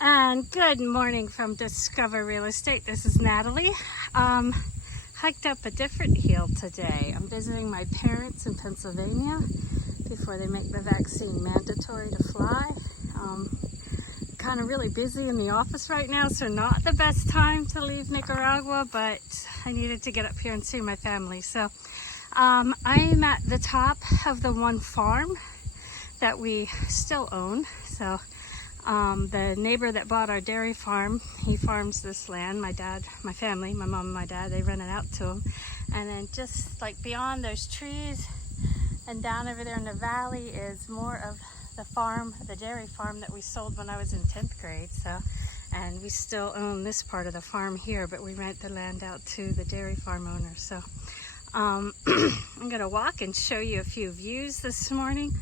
And good morning from Discover Real Estate. This is Natalie. Hiked up a different hill today. I'm visiting my parents in Pennsylvania before they make the vaccine mandatory to fly. Kind of really busy in the office right now, so not the best time to leave Nicaragua, but I needed to get up here and see my family. So I am at the top of the one farm that we still own. So the neighbor that bought our dairy farm, he farms this land. My dad, my family, my mom and my dad, they rent it out to him. And then just like beyond those trees and down over there in the valley is more of the farm, the dairy farm that we sold when I was in 10th grade. So, and we still own this part of the farm here, but we rent the land out to the dairy farm owner. So I'm gonna walk and show you a few views this morning,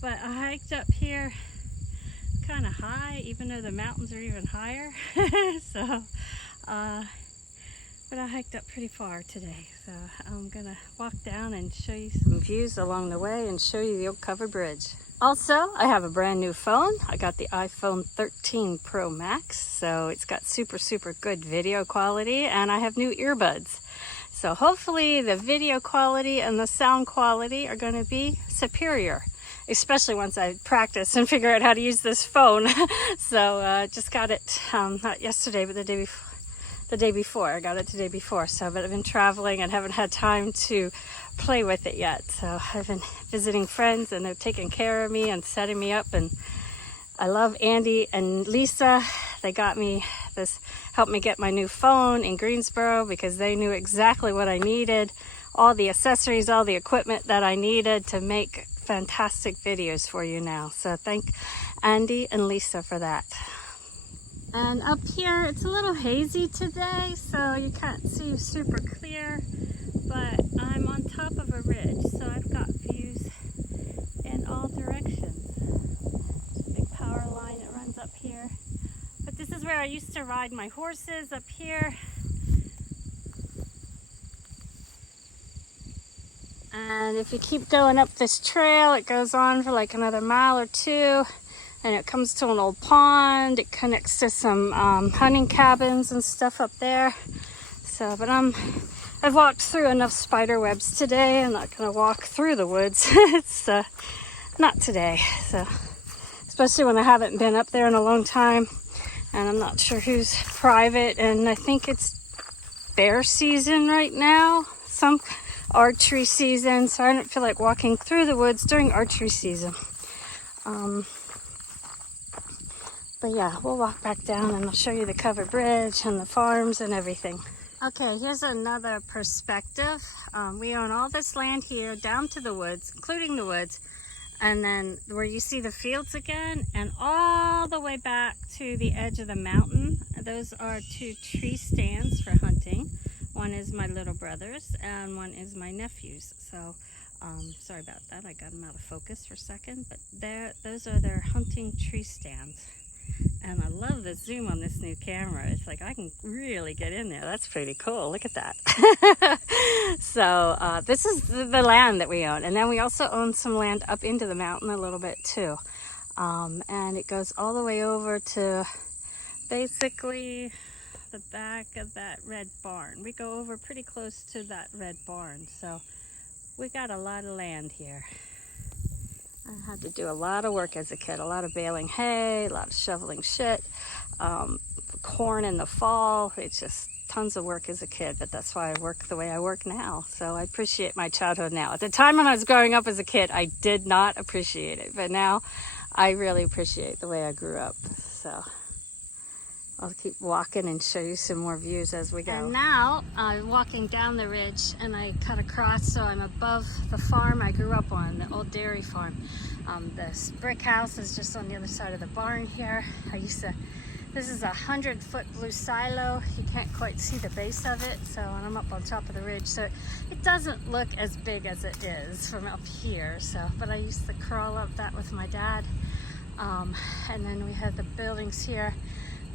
but I hiked up here kind of high, even though the mountains are even higher. So but I hiked up pretty far today, so I'm gonna walk down and show you some views along the way and show you the old covered bridge. Also, I have a brand new phone. I got the iPhone 13 Pro Max, so it's got super good video quality, and I have new earbuds. So hopefully the video quality and the sound quality are going to be superior, especially once I practice and figure out how to use this phone. So just got it, not yesterday, but the day before. I got it the day before. So, but I've been traveling and haven't had time to play with it yet. So I've been visiting friends and they're taking care of me and setting me up. And I love Andy and Lisa. They got me this, helped me get my new phone in Greensboro because they knew exactly what I needed, all the accessories, all the equipment that I needed to make fantastic videos for you now. So thank Andy and Lisa for that. And up here, it's a little hazy today, so you can't see super clear, but I'm on top of a ridge, so I've got views in all directions. There's a big power line that runs up here. But this is where I used to ride my horses, up here. And if you keep going up this trail, it goes on for like another mile or two. And it comes to an old pond. It connects to some hunting cabins and stuff up there. So, but I've walked through enough spider webs today. I'm not gonna walk through the woods. It's not today. So, especially when I haven't been up there in a long time, and I'm not sure who's private. And I think it's bear season right now. Some archery season. So I don't feel like walking through the woods during archery season. But yeah, we'll walk back down and I'll show you the covered bridge and the farms and everything. Okay, here's another perspective. We own all this land here down to the woods, including the woods, and then where you see the fields again, and all the way back to the edge of the mountain. Those are 2 tree stands for hunting. One is my little brother's and one is my nephew's. So sorry about that, I got them out of focus for a second, but those are their hunting tree stands. And I love the zoom on this new camera. It's like I can really get in there. That's pretty cool. Look at that. So this is the land that we own. And then we also own some land up into the mountain a little bit too. And it goes all the way over to basically the back of that red barn. We go over pretty close to that red barn. So we got a lot of land here. I had to do a lot of work as a kid, a lot of baling hay, a lot of shoveling shit, corn in the fall. It's just tons of work as a kid, but that's why I work the way I work now. So I appreciate my childhood now. At the time when I was growing up as a kid, I did not appreciate it, but now I really appreciate the way I grew up. So I'll keep walking and show you some more views as we go. And now I'm walking down the ridge and I cut across, so I'm above the farm I grew up on, the old dairy farm. This brick house is just on the other side of the barn here. This is a 100-foot blue silo. You can't quite see the base of it, so and I'm up on top of the ridge, so it doesn't look as big as it is from up here. So, but I used to crawl up that with my dad. And then we have the buildings here.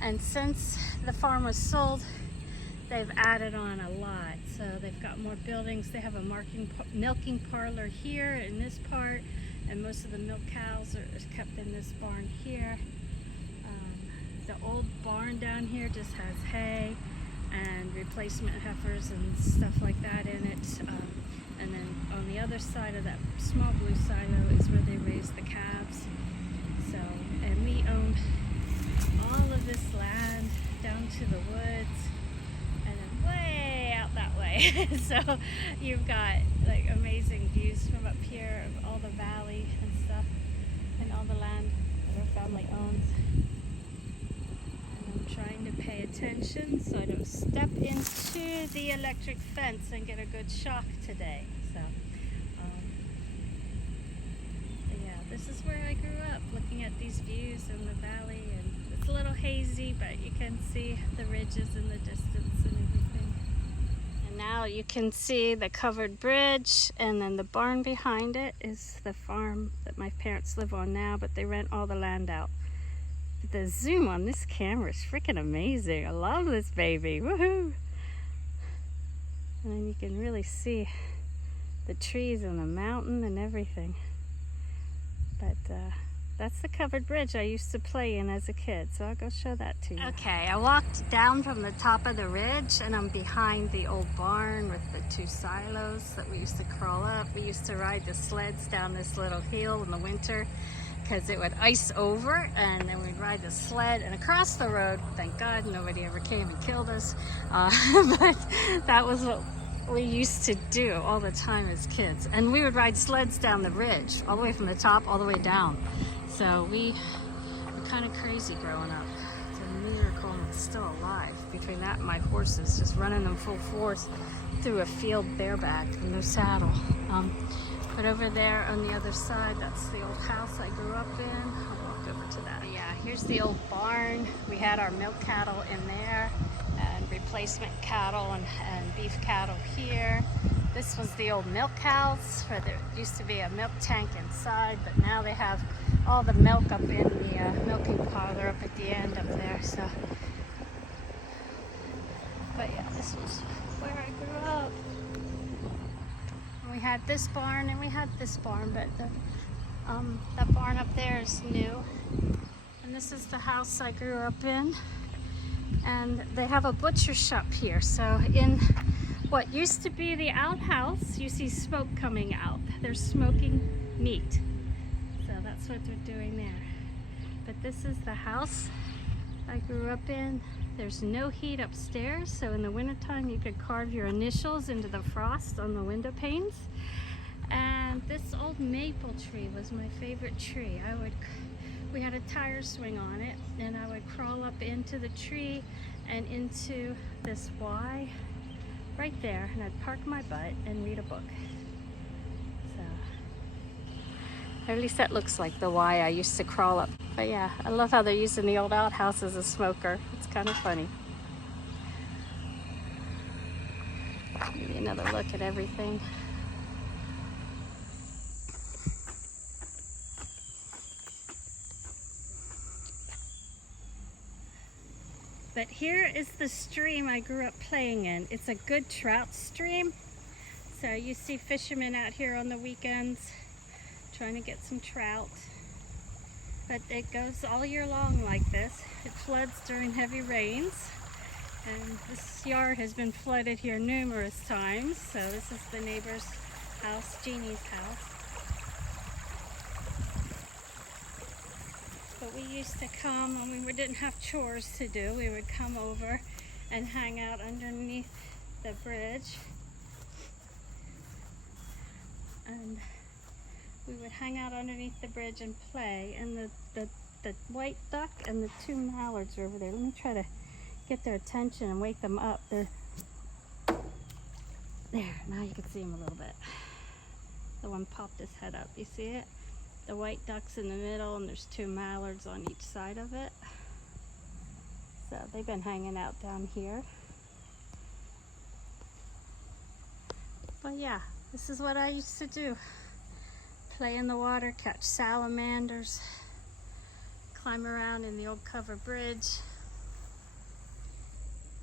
And since the farm was sold, they've added on a lot. So they've got more buildings. They have a milking parlor here in this part, and most of the milk cows are kept in this barn here. The old barn down here just has hay and replacement heifers and stuff like that in it. And then on the other side of that small blue silo is where they raise the calves. So, and we own all of this land down to the woods and then way out that way. So you've got like amazing views from up here of all the valley and stuff and all the land that our family owns. And I'm trying to pay attention so I don't step into the electric fence and get a good shock today. So yeah, this is where I grew up, looking at these views in the valley, and it's a little hazy, but you can see the ridges in the distance and everything. And now you can see the covered bridge, and then the barn behind it is the farm that my parents live on now, but they rent all the land out. The zoom on this camera is freaking amazing. I love this baby. Woohoo! And then you can really see the trees and the mountain and everything. But that's the covered bridge I used to play in as a kid, so I'll go show that to you. Okay, I walked down from the top of the ridge and I'm behind the old barn with the 2 silos that we used to crawl up. We used to ride the sleds down this little hill in the winter because it would ice over, and then we'd ride the sled and across the road. Thank God nobody ever came and killed us. But that was what we used to do all the time as kids. And we would ride sleds down the ridge, all the way from the top all the way down. So we were kind of crazy growing up. It's a miracle I'm still alive. Between that and my horses, just running them full force through a field bareback with no saddle. But over there on the other side, that's the old house I grew up in. I'll walk over to that. Yeah, here's the old barn. We had our milk cattle in there, and replacement cattle and beef cattle here. This was the old milk house where there used to be a milk tank inside, but now they have all the milk up in the milking parlor up at the end up there. So, but yeah, this was where I grew up. We had this barn and we had this barn, but that barn up there is new. And this is the house I grew up in. And they have a butcher shop here. So in what used to be the outhouse, you see smoke coming out. They're smoking meat. So that's what they're doing there. But this is the house I grew up in. There's no heat upstairs, so in the wintertime you could carve your initials into the frost on the window panes. And this old maple tree was my favorite tree. We had a tire swing on it, and I would crawl up into the tree and into this Y right there, and I'd park my butt and read a book. So, or at least that looks like the Y I used to crawl up. But yeah, I love how they're using the old outhouse as a smoker. It's kind of funny. Give you another look at everything. But here is the stream I grew up playing in. It's a good trout stream. So you see fishermen out here on the weekends trying to get some trout. But it goes all year long like this. It floods during heavy rains. And this yard has been flooded here numerous times. So this is the neighbor's house, Jeannie's house. But we used to come when we didn't have chores to do. We would come over and hang out underneath the bridge. And we would hang out underneath the bridge and play. And the white duck and the 2 mallards are over there. Let me try to get their attention and wake them up. They're there. Now you can see him a little bit. The one popped his head up. You see it? The white duck's in the middle, and there's 2 mallards on each side of it. So they've been hanging out down here. But yeah, this is what I used to do. Play in the water, catch salamanders, climb around in the old covered bridge.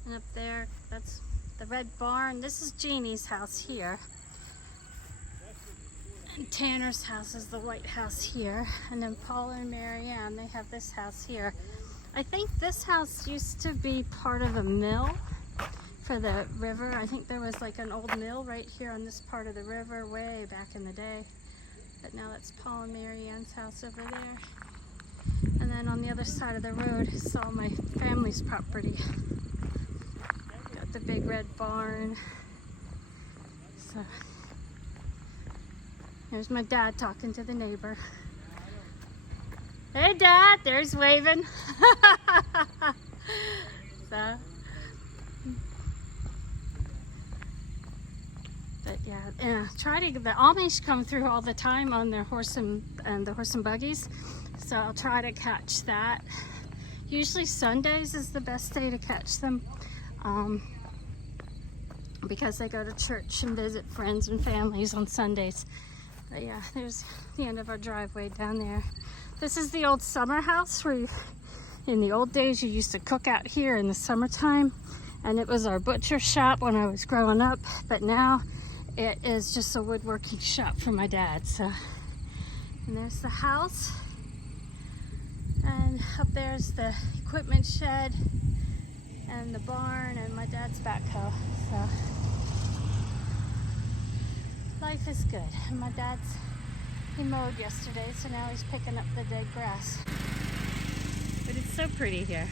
And up there, that's the red barn. This is Jeannie's house here. And Tanner's house is the white house here. And then Paula and Marianne, they have this house here. I think this house used to be part of a mill for the river. I think there was like an old mill right here on this part of the river way back in the day. But now that's Paul and Mary Ann's house over there. And then on the other side of the road is all my family's property. Got the big red barn. So there's my dad talking to the neighbor. Hey Dad, there's waving. So, but yeah, the Amish come through all the time on their horse and buggies. So I'll try to catch that. Usually Sundays is the best day to catch them, because they go to church and visit friends and families on Sundays. But yeah, there's the end of our driveway down there. This is the old summer house where in the old days you used to cook out here in the summertime, and it was our butcher shop when I was growing up, but now it is just a woodworking shop for my dad. So, and there's the house, and up there's the equipment shed and the barn and my dad's backhoe. So life is good. And my he mowed yesterday, so now he's picking up the dead grass. But it's so pretty here.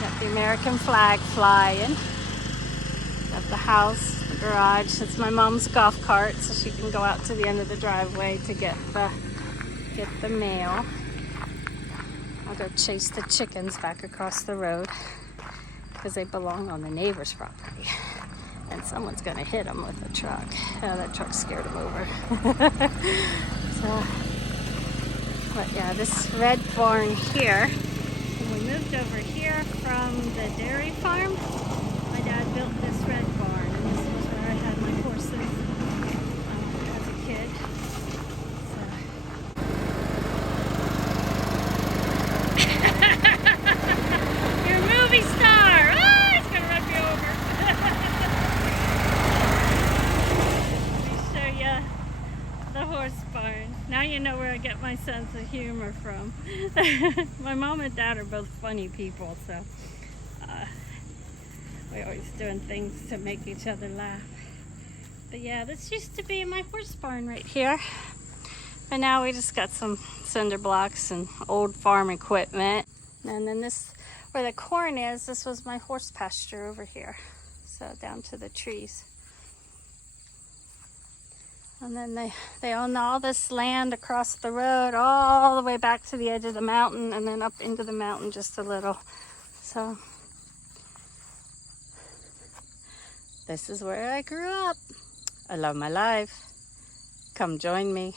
Got the American flag flying. Got the house, the garage. It's my mom's golf cart, so she can go out to the end of the driveway to get the mail. I'll go chase the chickens back across the road because they belong on the neighbor's property. And someone's gonna hit them with a truck. Oh, that truck scared them over. So, but yeah, this red barn here. When we moved over here from the dairy farm, my dad built this red barn, and this was where I had my horses as a kid. So. You're a movie star! Ah, it's gonna run me over. The horse barn. Now you know where I get my sense of humor from. My mom and dad are both funny people, so we're always doing things to make each other laugh. But yeah, this used to be my horse barn right here. But now we just got some cinder blocks and old farm equipment. And then this, where the corn is, this was my horse pasture over here. So down to the trees. And then they own all this land across the road, all the way back to the edge of the mountain, and then up into the mountain just a little. So this is where I grew up. I love my life. Come join me.